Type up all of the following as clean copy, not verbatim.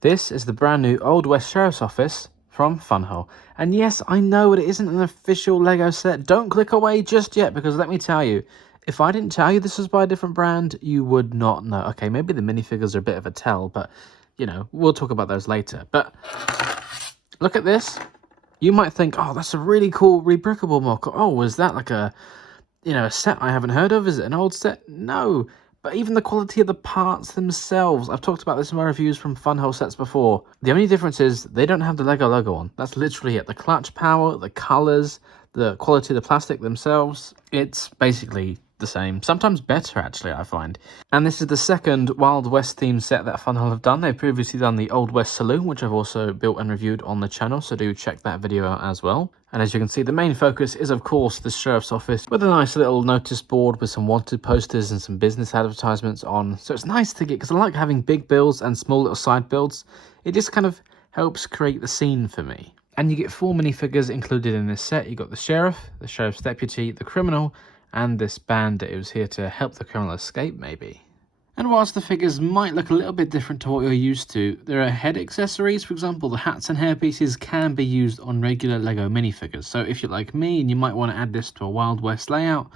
This is the brand new Old West Sheriff's Office from Funwhole. And yes, I know it isn't an official LEGO set. Don't click away just yet, because let me tell you, if I didn't tell you this was by a different brand, you would not know. Okay, maybe the minifigures are a bit of a tell, but, you know, we'll talk about those later. But look at this. You might think, oh, that's a really cool rebrickable mock. Oh, is that like a set I haven't heard of? Is it an old set? No. But even the quality of the parts themselves, I've talked about this in my reviews from Funwhole sets before. The only difference is they don't have the LEGO logo on. That's literally it. The clutch power, the colours, the quality of the plastic themselves, it's basically the same. Sometimes better, actually, I find. And this is the second Wild West themed set that Funwhole have done. They've previously done the Old West Saloon, which I've also built and reviewed on the channel, so do check that video out as well. And as you can see, the main focus is, of course, the Sheriff's Office, with a nice little notice board with some wanted posters and some business advertisements on. So it's nice to get, because I like having big builds and small little side builds. It just kind of helps create the scene for me. And you get 4 minifigures included in this set. You've got the Sheriff's Deputy, the Criminal, and this bandit who's here to help the criminal escape, maybe. And whilst the figures might look a little bit different to what you're used to, there are head accessories. For example, the hats and hairpieces can be used on regular LEGO minifigures. So if you're like me and you might want to add this to a Wild West layout,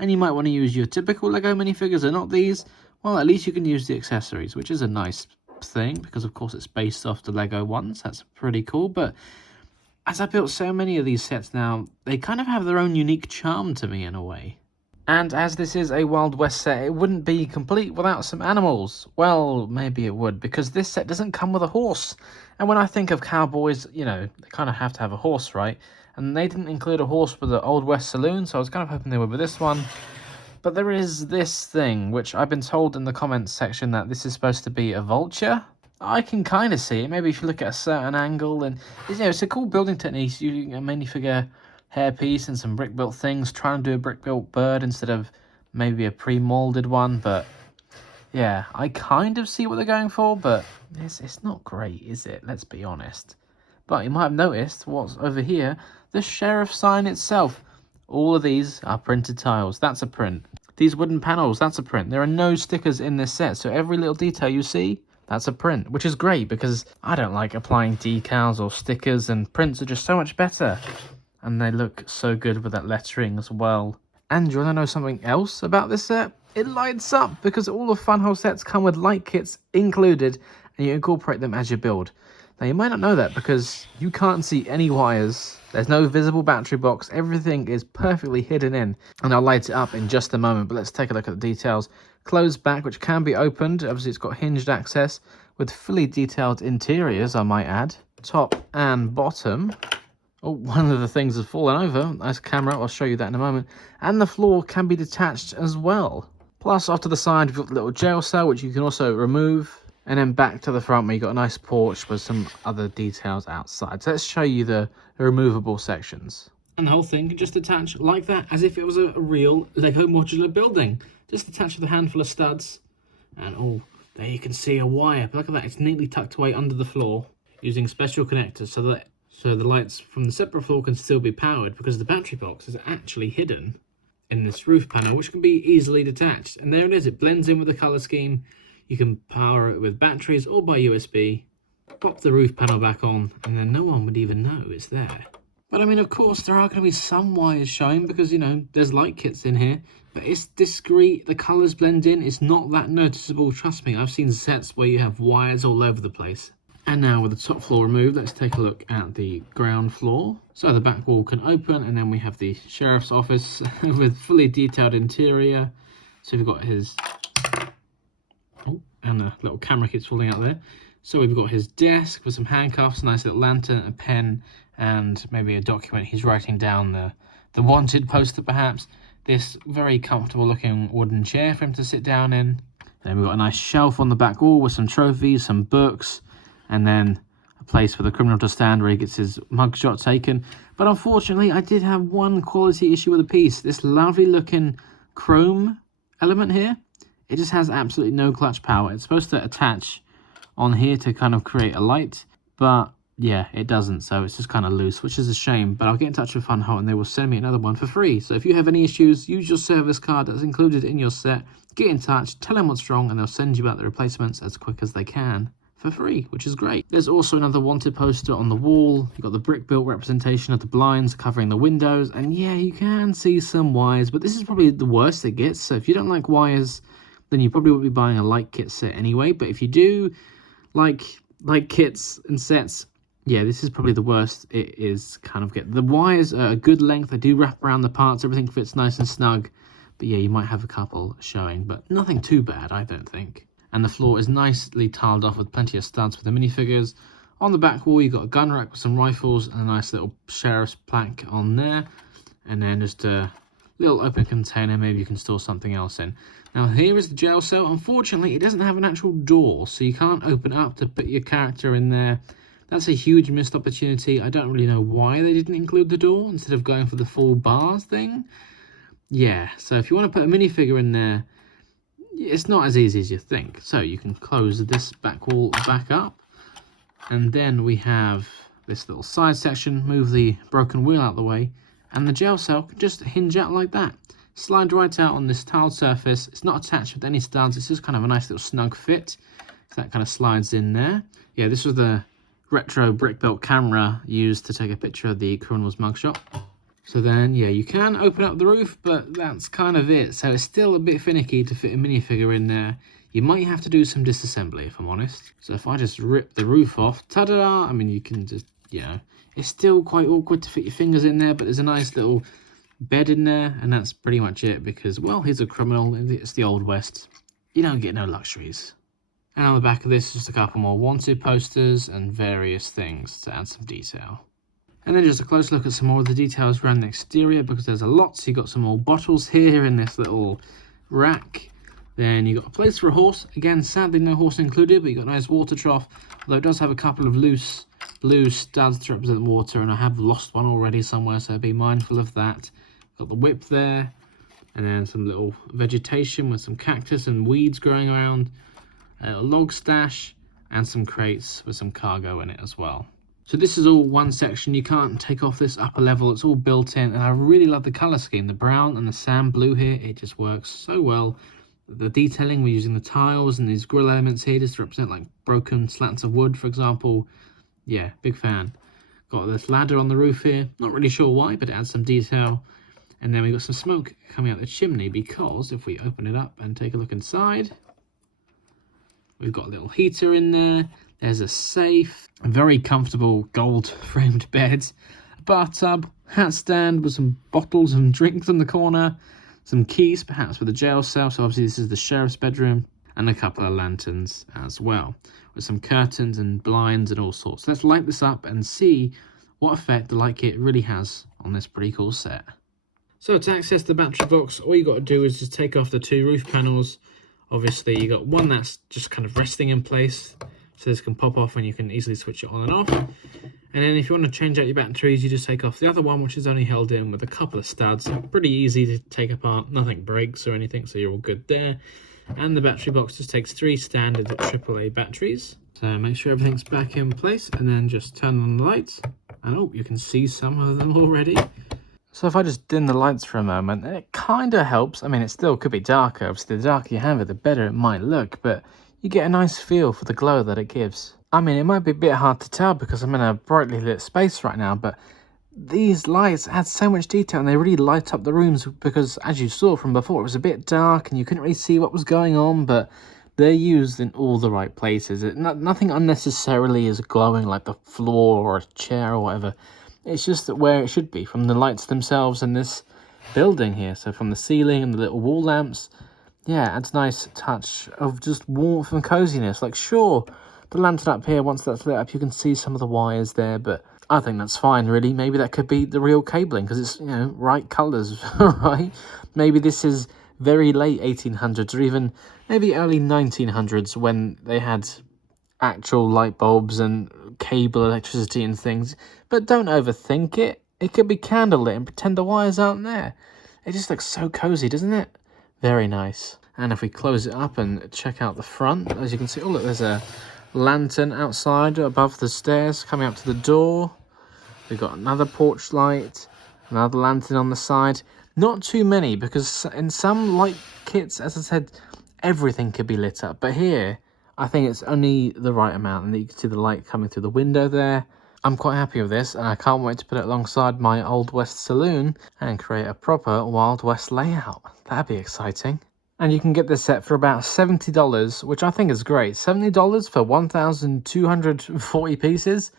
and you might want to use your typical LEGO minifigures and not these, well, at least you can use the accessories, which is a nice thing, because of course it's based off the LEGO ones. That's pretty cool. But as I built so many of these sets now, they kind of have their own unique charm to me in a way. And as this is a Wild West set, it wouldn't be complete without some animals. Well, maybe it would, because this set doesn't come with a horse. And when I think of cowboys, you know, they kind of have to have a horse, right? And they didn't include a horse with the Old West Saloon, so I was kind of hoping they would with this one. But there is this thing, which I've been told in the comments section that this is supposed to be a vulture. I can kind of see it. Maybe if you look at a certain angle, and it's a cool building technique, using a minifigure hairpiece and some brick-built things, trying to do a brick-built bird instead of maybe a pre-molded one. But yeah, I kind of see what they're going for, but it's not great, is it? Let's be honest. But you might have noticed what's over here, the sheriff sign itself. All of these are printed tiles. That's a print. These wooden panels, that's a print. There are no stickers in this set, so every little detail you see, that's a print, which is great because I don't like applying decals or stickers, and prints are just so much better. And they look so good with that lettering as well. And do you want to know something else about this set? It lights up, because all the Funwhole sets come with light kits included, and you incorporate them as you build. Now, you might not know that because you can't see any wires. There's no visible battery box. Everything is perfectly hidden in. And I'll light it up in just a moment, but let's take a look at the details. Closed back, which can be opened. Obviously, it's got hinged access with fully detailed interiors, I might add. Top and bottom. Oh, one of the things has fallen over. Nice camera, I'll show you that in a moment. And the floor can be detached as well. Plus, off to the side, we've got the little jail cell, which you can also remove. And then back to the front, where you've got a nice porch with some other details outside. So let's show you the removable sections. And the whole thing can just attach like that, as if it was a real LEGO modular building. Just attached with a handful of studs. And oh, there you can see a wire. But look at that, it's neatly tucked away under the floor, using special connectors so the lights from the separate floor can still be powered, because the battery box is actually hidden in this roof panel, which can be easily detached. And there it is, it blends in with the colour scheme. You can power it with batteries or by USB, pop the roof panel back on, and then no one would even know it's there. But I mean, of course, there are going to be some wires showing because, you know, there's light kits in here, but it's discreet, the colours blend in, it's not that noticeable, trust me. I've seen sets where you have wires all over the place. And now with the top floor removed, let's take a look at the ground floor. So the back wall can open, and then we have the sheriff's office with fully detailed interior. So we've got his... Oh, and a little camera keeps falling out there. So we've got his desk with some handcuffs, a nice little lantern, a pen, and maybe a document he's writing down, the wanted poster perhaps. This very comfortable looking wooden chair for him to sit down in. Then we've got a nice shelf on the back wall with some trophies, some books, and then a place for the criminal to stand where he gets his mugshot taken. But unfortunately, I did have one quality issue with the piece. This lovely looking chrome element here, it just has absolutely no clutch power. It's supposed to attach on here to kind of create a light, but yeah, it doesn't, so it's just kind of loose, which is a shame. But I'll get in touch with Funwhole and they will send me another one for free. So if you have any issues, use your service card that's included in your set, get in touch, tell them what's wrong, and they'll send you out the replacements as quick as they can. for free, which is great. There's also another wanted poster on the wall. You've got the brick built representation of the blinds covering the windows, and yeah, you can see some wires, but this is probably the worst it gets. So if you don't like wires, then you probably won't be buying a light kit set anyway. But if you do like kits and sets, yeah, this is probably the worst it is kind of get. The wires are a good length. They do wrap around the parts. Everything fits nice and snug. But yeah, you might have a couple showing, but nothing too bad, I don't think. And the floor is nicely tiled off with plenty of studs for the minifigures. On the back wall, you've got a gun rack with some rifles and a nice little sheriff's plaque on there. And then just a little open container, maybe you can store something else in. Now here is the jail cell. Unfortunately, it doesn't have an actual door, so you can't open it up to put your character in there. That's a huge missed opportunity. I don't really know why they didn't include the door instead of going for the full bars thing. Yeah, so if you want to put a minifigure in there, it's not as easy as you think. So you can close this back wall back up. And then we have this little side section. Move the broken wheel out of the way. And the jail cell can just hinge out like that. Slide right out on this tiled surface. It's not attached with any studs. It's just kind of a nice little snug fit. So that kind of slides in there. Yeah, this was the retro brick built camera used to take a picture of the criminal's mugshot. So then, yeah, you can open up the roof, but that's kind of it. So it's still a bit finicky to fit a minifigure in there. You might have to do some disassembly, if I'm honest. So if I just rip the roof off, ta-da! I mean, you can just, you know, it's still quite awkward to fit your fingers in there, but there's a nice little bed in there, and that's pretty much it because, well, he's a criminal. It's the Old West. You don't get no luxuries. And on the back of this, just a couple more wanted posters and various things to add some detail. And then just a close look at some more of the details around the exterior because there's a lot. So you've got some old bottles here in this little rack. Then you've got a place for a horse. Again, sadly no horse included, but you've got a nice water trough. Although it does have a couple of loose blue studs to represent water, and I have lost one already somewhere, so be mindful of that. Got the whip there, and then some little vegetation with some cactus and weeds growing around. A log stash, and some crates with some cargo in it as well. So this is all one section. You can't take off this upper level. It's all built in, and I really love the color scheme. The brown and the sand blue here, it just works so well. The detailing, we're using the tiles and these grill elements here just to represent like broken slats of wood, for example. Yeah, big fan. Got this ladder on the roof here. Not really sure why, but it adds some detail. And then we've got some smoke coming out the chimney because if we open it up and take a look inside, we've got a little heater in there. There's a safe, a very comfortable gold-framed bed, a bathtub, hat stand with some bottles and drinks in the corner, some keys perhaps for the jail cell, so obviously this is the sheriff's bedroom, and a couple of lanterns as well, with some curtains and blinds and all sorts. Let's light this up and see what effect the light kit really has on this pretty cool set. So to access the battery box, all you got to do is just take off the two roof panels. Obviously you got one that's just kind of resting in place, so this can pop off and you can easily switch it on and off. And then if you want to change out your batteries, you just take off the other one, which is only held in with a couple of studs. Pretty easy to take apart, nothing breaks or anything, so you're all good there. And the battery box just takes 3 standard AAA batteries. So make sure everything's back in place and then just turn on the lights. And oh, you can see some of them already. So if I just dim the lights for a moment, it kind of helps. I mean, it still could be darker. Obviously, the darker you have it, the better it might look, but you get a nice feel for the glow that it gives. I mean, it might be a bit hard to tell because I'm in a brightly lit space right now, but these lights add so much detail and they really light up the rooms because, as you saw from before, it was a bit dark and you couldn't really see what was going on, but they're used in all the right places. Nothing unnecessarily is glowing like the floor or a chair or whatever. It's just where it should be, from the lights themselves in this building here. So from the ceiling and the little wall lamps, yeah, adds a nice touch of just warmth and coziness. Like, sure, the lantern up here, once that's lit up, you can see some of the wires there, but I think that's fine, really. Maybe that could be the real cabling, because it's, you know, right colours, right? Maybe this is very late 1800s, or even maybe early 1900s, when they had actual light bulbs and cable electricity and things. But don't overthink it. It could be candlelit and pretend the wires aren't there. It just looks so cozy, doesn't it? Very nice. And if we close it up and check out the front, as you can see, oh look, there's a lantern outside above the stairs coming up to the door. We've got another porch light, another lantern on the side. Not too many, because in some light kits, as I said, everything could be lit up. But here, I think it's only the right amount, and you can see the light coming through the window there. I'm quite happy with this, and I can't wait to put it alongside my Old West saloon and create a proper Wild West layout. That'd be exciting. And you can get this set for about $70, which I think is great. $70 for 1,240 pieces?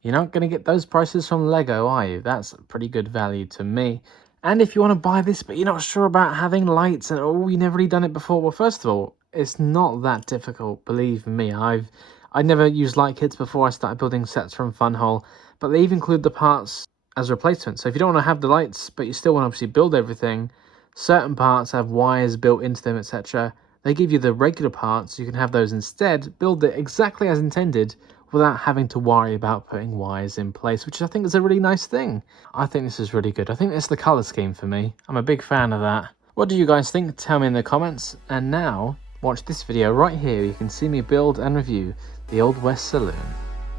You're not going to get those prices from Lego, are you? That's pretty good value to me. And if you want to buy this, but you're not sure about having lights, and oh, you've never really done it before, well, first of all, it's not that difficult, believe me. I never used light kits before I started building sets from Funwhole, but they even include the parts as replacement. So if you don't want to have the lights, but you still want to obviously build everything, certain parts have wires built into them, etc. They give you the regular parts, you can have those instead, build it exactly as intended without having to worry about putting wires in place, which I think is a really nice thing. I think this is really good. I think it's the colour scheme for me. I'm a big fan of that. What do you guys think? Tell me in the comments. And now, watch this video right here. You can see me build and review the Old West Saloon.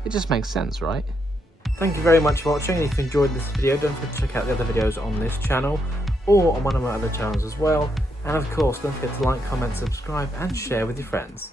It just makes sense, right? Thank you very much for watching. If you enjoyed this video, don't forget to check out the other videos on this channel or on one of my other channels as well. And of course, don't forget to like, comment, subscribe and share with your friends.